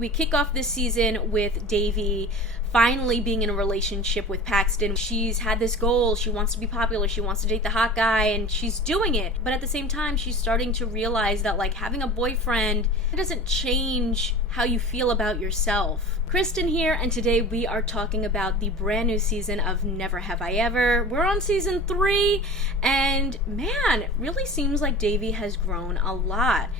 We kick off this season with Devi finally being in a relationship with Paxton. She's had this goal. She wants to be popular. She wants to date the hot guy, and she's doing it. But at the same time, she's starting to realize that, like, having a boyfriend, it doesn't change how you feel about yourself. Kristen here, and today we are talking about the brand new season of Never Have I Ever. We're on season 3, and man, it really seems like Devi has grown a lot.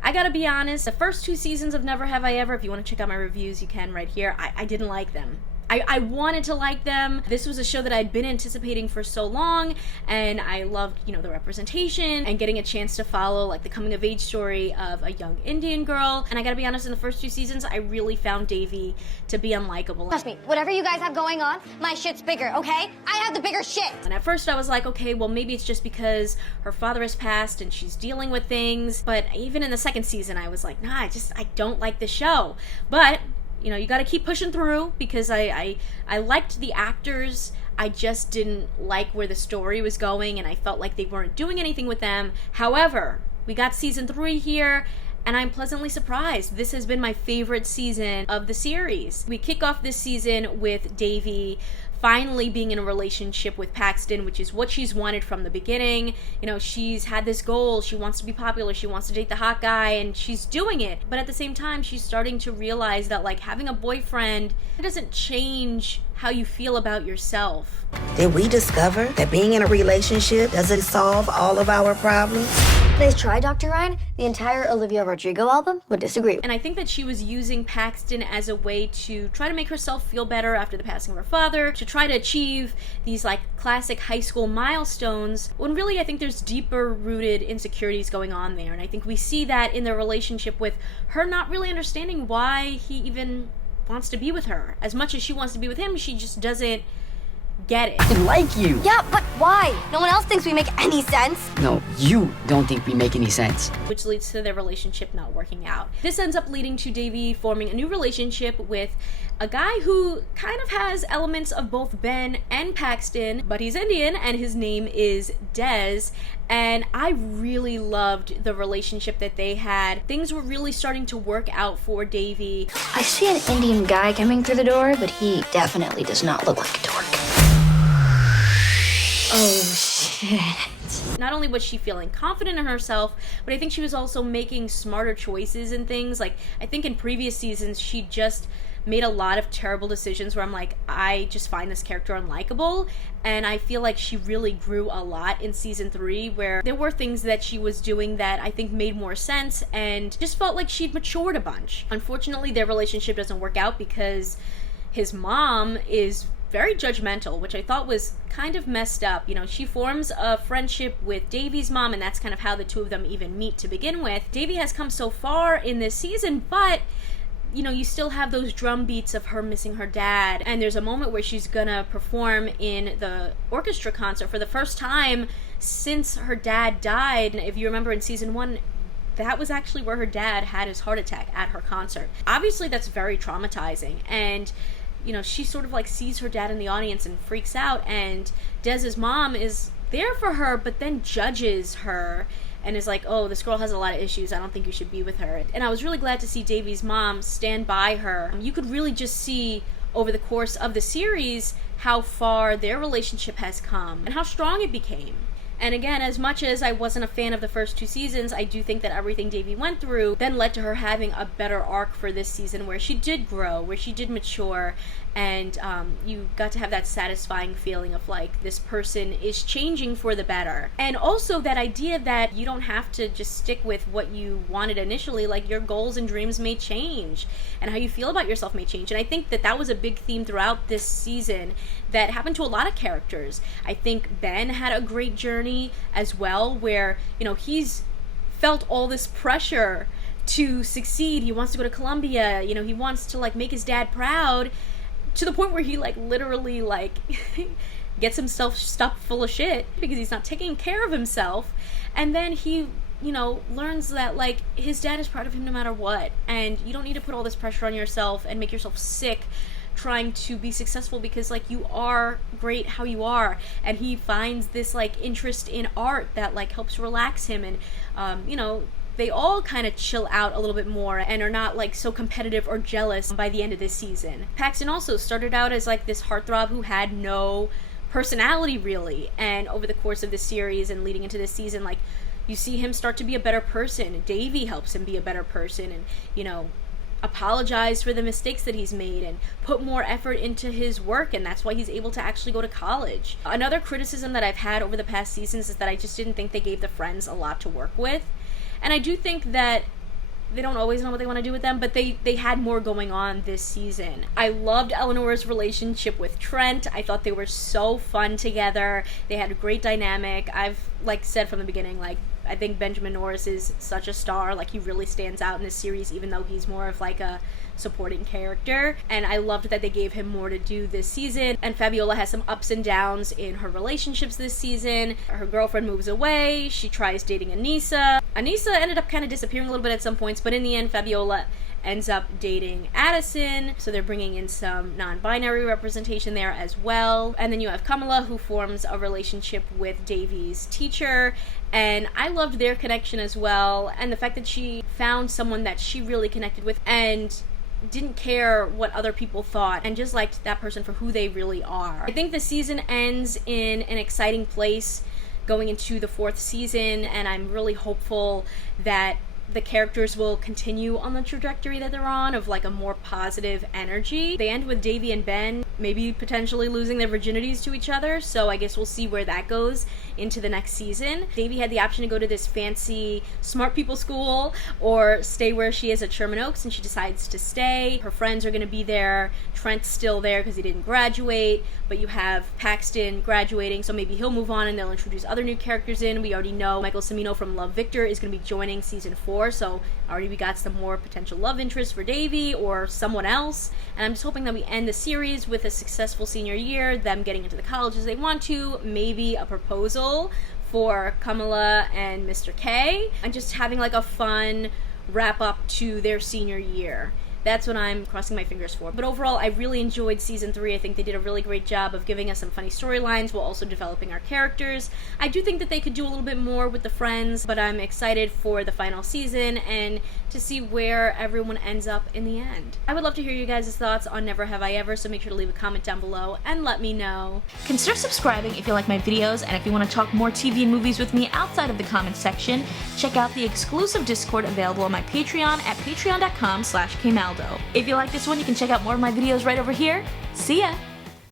I gotta be honest, the first 2 seasons of Never Have I Ever, if you want to check out my reviews, you can right here. I didn't like them. I wanted to like them. This was a show that I'd been anticipating for so long, and I loved, the representation and getting a chance to follow, like, the coming-of-age story of a young Indian girl. And I gotta be honest, in the first 2 seasons, I really found Devi to be unlikable. Trust me, whatever you guys have going on, my shit's bigger, okay? I have the bigger shit! And at first I was like, okay, well, maybe it's just because her father has passed and she's dealing with things. But even in the second season, I was like, nah, I don't like the show. But you got to keep pushing through, because I liked the actors. I just didn't like where the story was going, and I felt like they weren't doing anything with them. However, we got season 3 here, and I'm pleasantly surprised. This has been my favorite season of the series. We kick off this season with Devi finally being in a relationship with Paxton, which is what she's wanted from the beginning. She's had this goal. She wants to be popular. She wants to date the hot guy, and she's doing it. But at the same time, she's starting to realize that, like, having a boyfriend, it doesn't change how you feel about yourself. Did we discover that being in a relationship doesn't solve all of our problems? Nice try, Dr. Ryan. The entire Olivia Rodrigo album would disagree. And I think that she was using Paxton as a way to try to make herself feel better after the passing of her father, to try to achieve these, like, classic high school milestones, when really I think there's deeper rooted insecurities going on there. And I think we see that in their relationship, with her not really understanding why he even wants to be with her. As much as she wants to be with him, she just doesn't get it. I like you. Yeah, but why? No one else thinks we make any sense. No, you don't think we make any sense. Which leads to their relationship not working out. This ends up leading to Devi forming a new relationship with a guy who kind of has elements of both Ben and Paxton, but he's Indian, and his name is Des. And I really loved the relationship that they had. Things were really starting to work out for Devi. I see an Indian guy coming through the door, but he definitely does not look like a dork. Oh, shit. Not only was she feeling confident in herself, but I think she was also making smarter choices and things. Like, I think in previous seasons, she just made a lot of terrible decisions where I'm like, I just find this character unlikable. And I feel like she really grew a lot in season 3, where there were things that she was doing that I think made more sense, and just felt like she'd matured a bunch. Unfortunately, their relationship doesn't work out because his mom is very judgmental, which I thought was kind of messed up. She forms a friendship with Davy's mom, and that's kind of how the two of them even meet to begin with. Davy has come so far in this season, but you still have those drum beats of her missing her dad. And there's a moment where she's gonna perform in the orchestra concert for the first time since her dad died. And if you remember in season 1, that was actually where her dad had his heart attack, at her concert. Obviously, that's very traumatizing. And she sort of like sees her dad in the audience and freaks out, and Dez's mom is there for her, but then judges her and is like, oh, this girl has a lot of issues, I don't think you should be with her. And I was really glad to see Davy's mom stand by her. You could really just see over the course of the series how far their relationship has come and how strong it became. And again, as much as I wasn't a fan of the first 2 seasons, I do think that everything Devi went through then led to her having a better arc for this season, where she did grow, where she did mature, and you got to have that satisfying feeling of, like, this person is changing for the better. And also that idea that you don't have to just stick with what you wanted initially. Like, your goals and dreams may change, and how you feel about yourself may change. And I think that that was a big theme throughout this season that happened to a lot of characters. I think Ben had a great journey as well, where, he's felt all this pressure to succeed. He wants to go to Columbia, he wants to, like, make his dad proud, to the point where he, like, literally, like, gets himself stuffed full of shit because he's not taking care of himself. And then he, learns that, like, his dad is proud of him no matter what, and you don't need to put all this pressure on yourself and make yourself sick trying to be successful, because, like, you are great how you are. And he finds this, like, interest in art that, like, helps relax him, and they all kind of chill out a little bit more and are not like so competitive or jealous by the end of this season. Paxton also started out as like this heartthrob who had no personality really, and over the course of this series and leading into this season, like, you see him start to be a better person. Devi helps him be a better person and, you know, apologize for the mistakes that he's made and put more effort into his work, and that's why he's able to actually go to college. Another criticism that I've had over the past seasons is that I just didn't think they gave the friends a lot to work with, and I do think that they don't always know what they want to do with them, but they had more going on this season. I loved Eleanor's relationship with Trent. I thought they were so fun together. They had a great dynamic. I've, like, said from the beginning, like, I think Benjamin Norris is such a star. Like, he really stands out in this series, even though he's more of like a supporting character, and I loved that they gave him more to do this season. And Fabiola has some ups and downs in her relationships this season. Her girlfriend moves away, she tries dating Anissa. Anissa ended up kind of disappearing a little bit at some points, but in the end Fabiola ends up dating Addison, so they're bringing in some non-binary representation there as well. And then you have Kamala, who forms a relationship with Davy's teacher, and I loved their connection as well, and the fact that she found someone that she really connected with and didn't care what other people thought and just liked that person for who they really are. I think the season ends in an exciting place going into the 4th season, and I'm really hopeful that the characters will continue on the trajectory that they're on of like a more positive energy. They end with Devi and Ben maybe potentially losing their virginities to each other, so I guess we'll see where that goes into the next season. Devi had the option to go to this fancy smart people school or stay where she is at Sherman Oaks, and she decides to stay. Her friends are going to be there. Trent's still there because he didn't graduate, but you have Paxton graduating, so maybe he'll move on and they'll introduce other new characters in. We already know Michael Cimino from Love Victor is going to be joining season 4, so already we got some more potential love interest for Devi or someone else, and I'm just hoping that we end the series with a successful senior year, them getting into the colleges they want to, maybe a proposal for Kamala and Mr. K, and just having like a fun wrap up to their senior year. That's what I'm crossing my fingers for. But overall, I really enjoyed season 3. I think they did a really great job of giving us some funny storylines while also developing our characters. I do think that they could do a little bit more with the friends, but I'm excited for the final season and to see where everyone ends up in the end. I would love to hear you guys' thoughts on Never Have I Ever, so make sure to leave a comment down below and let me know. Consider subscribing if you like my videos, and if you want to talk more TV and movies with me outside of the comments section, check out the exclusive Discord available on my Patreon at patreon.com/kmaldo. If you like this one, you can check out more of my videos right over here. See ya!